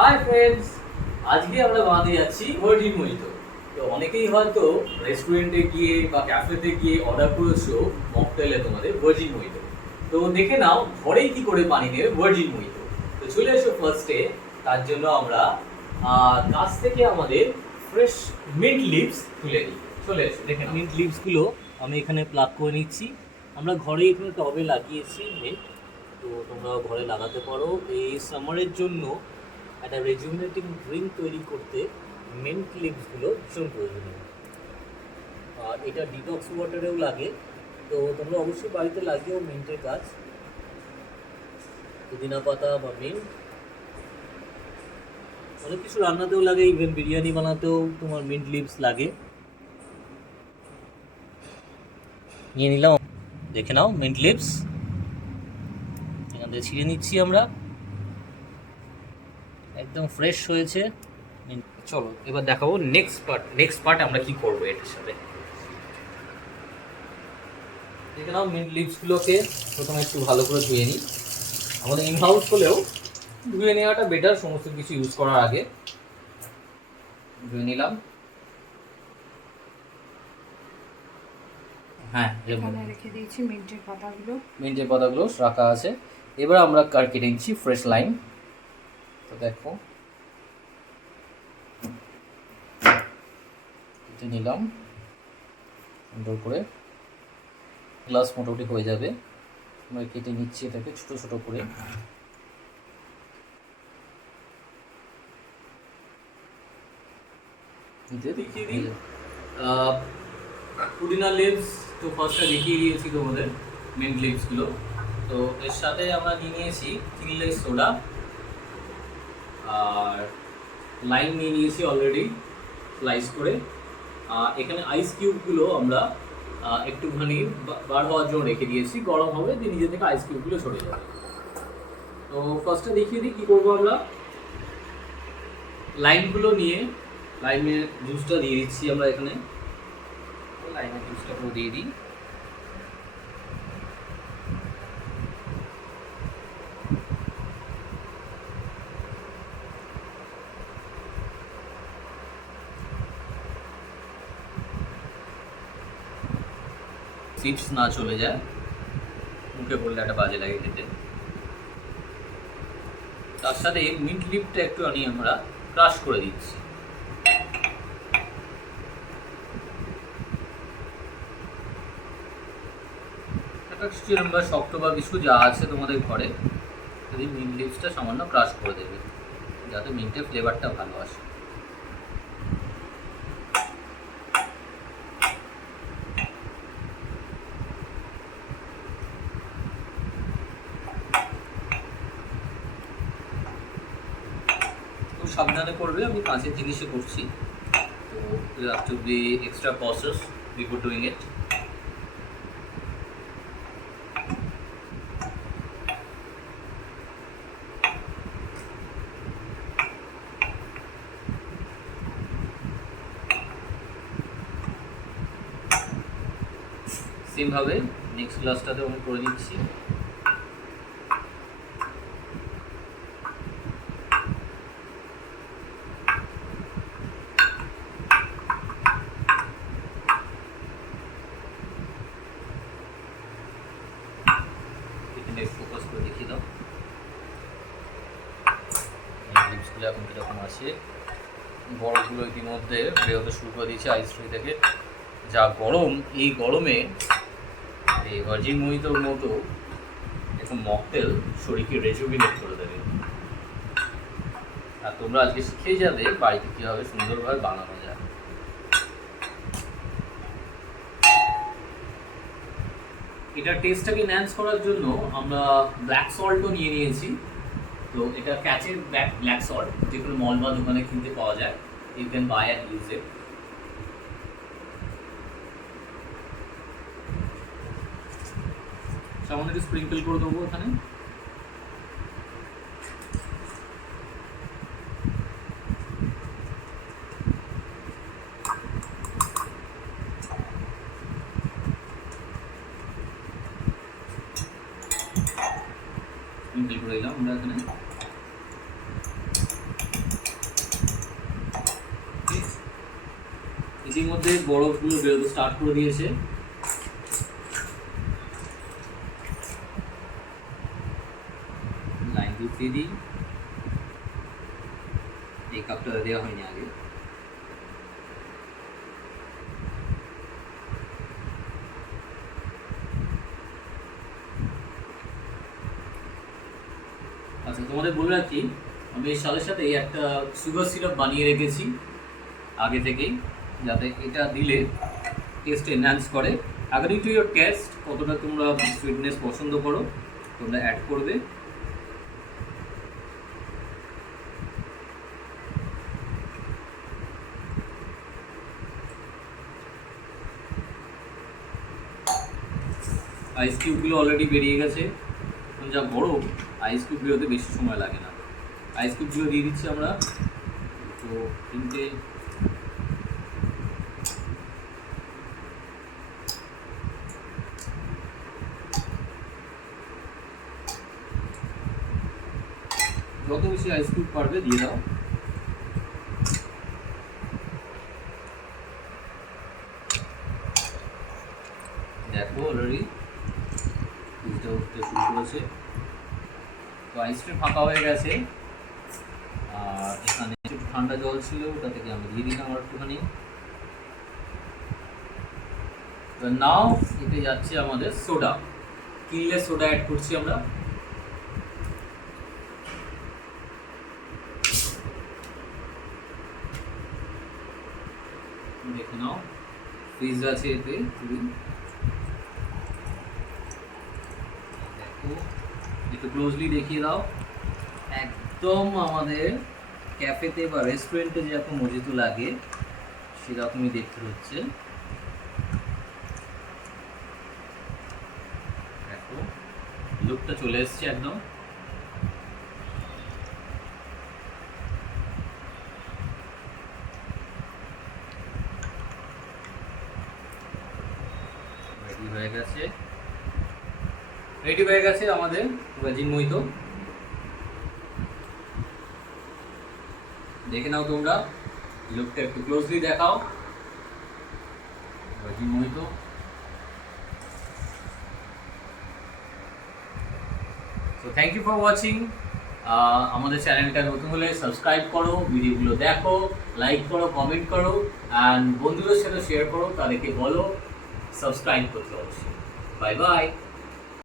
Hi friends, আজকে আমরা বানাতে যাচ্ছি ভার্জিন মোহিতো। তো অনেকেই হয়তো রেস্টুরেন্টে গিয়ে বা ক্যাফেতে গিয়ে অর্ডার করেছো মকটেলে তোমাদের ভার্জিন মোহিতো। তো দেখে নাও ঘরেই কি করে বানিয়ে নেবে ভার্জিন মোহিতো। তো চলে এসো ফার্স্টে। তার জন্য আমরা গাছ থেকে আমাদের ফ্রেশ মিন্ট লিভস তুলে নিই। চলে এসো, দেখে মিন্ট লিভসগুলো আমি এখানে প্লাগ করে নিচ্ছি। আমরা ঘরে এখানে টবে লাগিয়েছি মিন্ট। তো তোমরা ঘরে লাগাতে পারো। এই সামারের জন্য একটা রেজুমিনেটিং ড্রিঙ্ক তৈরি করতে মিন্ট লিভসগুলো ভীষণ প্রয়োজনীয়। আর এটা ডিটক্স ওয়াটারেও লাগে। তো তোমরা অবশ্যই বাড়িতে লাগিয়েও মিন্টের গাছ, পুদিনা পাতা বা মিন্ট। অনেক কিছু রান্নাতেও লাগে, ইভেন বিরিয়ানি বানাতেও তোমার মিন্ট লিভস লাগে। নিয়ে নিলাম, দেখে নাও মিন্ট লিভস এখান থেকে ছিঁড়ে নিচ্ছি আমরা। একদম ফ্রেশ হয়েছে। চলো এবার দেখাবো নেক্সট পার্ট আমরা কি করবো এটার সাথে। দেখে নাও মিন্ট লিভসগুলোকে প্রথমে একটু ভালো করে ধুয়ে নিই। আমাদের ইন হাউস হলেও ধুয়ে নেওয়াটা বেটার, সমস্ত কিছু ইউজ করার আগে। ধুয়ে নিলাম। হ্যাঁ, এখানে রেখে দিয়েছি মিন্টের পাতাগুলো রাখা আছে। এবার আমরা কেটে নিচ্ছি ফ্রেশ লাইম। তো দেখো কেটে নিলাম সুন্দর করে, গ্লাস মোটামুটি হয়ে যাবে। আমরা কেটে নিচ্ছি এটাকে ছোট ছোট করে। পুদিনা লিভস তো ফার্স্টে দেখিয়ে দিয়েছি তোমাদের, মিন্ট লিভসগুলো। তো এর সাথে আমরা নিয়ে নিয়েছি চিলি সোডা আর লাইম নিয়ে নিয়েছি অলরেডি স্লাইস করে। এখানে আইস কিউবগুলো আমরা একটুখানি বার হওয়ার জন্য রেখে দিয়েছি, গরম হবে দিয়ে নিজে থেকে আইস কিউবগুলো সরে যাবে। তো ফার্স্টে দেখিয়ে দিই কী করবো আমরা। লাইমগুলো নিয়ে লাইমের জুসটা দিয়ে দিচ্ছি আমরা এখানে। লাইমের জুসটা পুরো দিয়ে দিই। সিডস না চলে যায়, মুখে পড়লে একটা বাজে লাগে খেতে। তার সাথে মিন্ট লিভটা একটু আনি আমরা ক্রাশ করে দিচ্ছি। বা শক্ত বা কিছু যা আছে তোমাদের ঘরে, যদি মিন্ট লিভসটা সামান্য ক্রাশ করে দেবে যাতে মিন্টের ফ্লেভারটা ভালো আসে। খুব সাবধানে করবে, আমি কাঁচের জিনিসে করছি। তো you have to be extra cautious before doing it. Same ভাবে নেক্সট গ্লাসটাতেও আমি করে দিচ্ছি। এখানে ফোকাস করে দেখিয়ে দাও লিপসগুলো এখন কীরকম আছে। বরফগুলো ইতিমধ্যে বেরোতে শুরু করে দিয়েছে আইস ট্রি থেকে। যা গরম, এই গরমে এই ভার্জিন মোহিতোর মতো এরকম মকটেল শরীরকে রেজুভিনেট করে দেবে। আর তোমরা আজকে শিখেই যাবে বাড়িতে কীভাবে সুন্দরভাবে বানানো যায়। এটা টেস্টটাকে এনহ্যান্স করার জন্য আমরা ব্ল্যাক সল্টও নিয়ে নিয়েছি। তো এটা ক্যাচের ব্ল্যাক সল্ট, যে কোনো মল বা দোকানে কিনতে পাওয়া যায়। You can buy and use it. সামান্য একটু স্প্রিঙ্কল করে দেবো এখানে। স্প্রিঙ্কল করে দিলাম আমরা এখানে। ইতিমধ্যে বরফগুলো বেরোতে স্টার্ট করে দিয়েছে। লাইন দিয়ে দিই, এই কাপটা দেওয়া হয়নি আগে। আচ্ছা, তোমাদের বলে রাখি, আমি এই সালের সাথে একটা সুগার সিরাপ বানিয়ে রেখেছি আগে থেকেই, যাতে এটা দিলে টেস্ট এনহ্যান্স করে। অ্যাকর্ডিং টু ইয়োর টেস্ট, কতটা তোমরা সুইটনেস পছন্দ করো তোমরা অ্যাড করবে। আইস কিউবগুলো অলরেডি বেরিয়ে গেছে, যা গরম আইস কিউব বেরোতে বেশি সময় লাগে না। আইস কিউবগুলো দিয়ে দিচ্ছি আমরা, তো তিনটে। যত বেশি আইস কিউব পারবে দিয়ে দাও। দেখো অলরেডি উঠতে উঠতে শুরু করেছে, তো আইসটা ফাঁকা হয়ে গেছে। আর এখানে একটু ঠান্ডা জল ছিল, ওটা থেকে আমি দিয়ে দিলাম আর একটুখানি। নাও এতে যাচ্ছে আমাদের সোডা, কিনলে সোডা অ্যাড করছি আমরা। দেখে নাও ফ্রিজ আছে এতে, দেখো একটু ক্লোজলি দেখিয়ে দাও। একদম আমাদের ক্যাফেতে বা রেস্টুরেন্টে যেরকম মজিতো লাগে সেরকমই দেখতে হচ্ছে। দেখো লুকটা চলে এসছে একদম। রেডি হয়ে গেছে আমাদের ভেজিন মোহিতো। দেখে নাও তোমরা, লুকটা একটু ক্লোজলি দেখাও। Virgin mojito. So thank you for watching. আমাদের চ্যানেলটা নতুন হলে সাবস্ক্রাইব করো, ভিডিওগুলো দেখো, লাইক করো, কমেন্ট করো, অ্যান্ড বন্ধুদের সাথে শেয়ার করো, তাদেরকে বলো সাবস্ক্রাইব করতে অবশ্যই। Bye bye.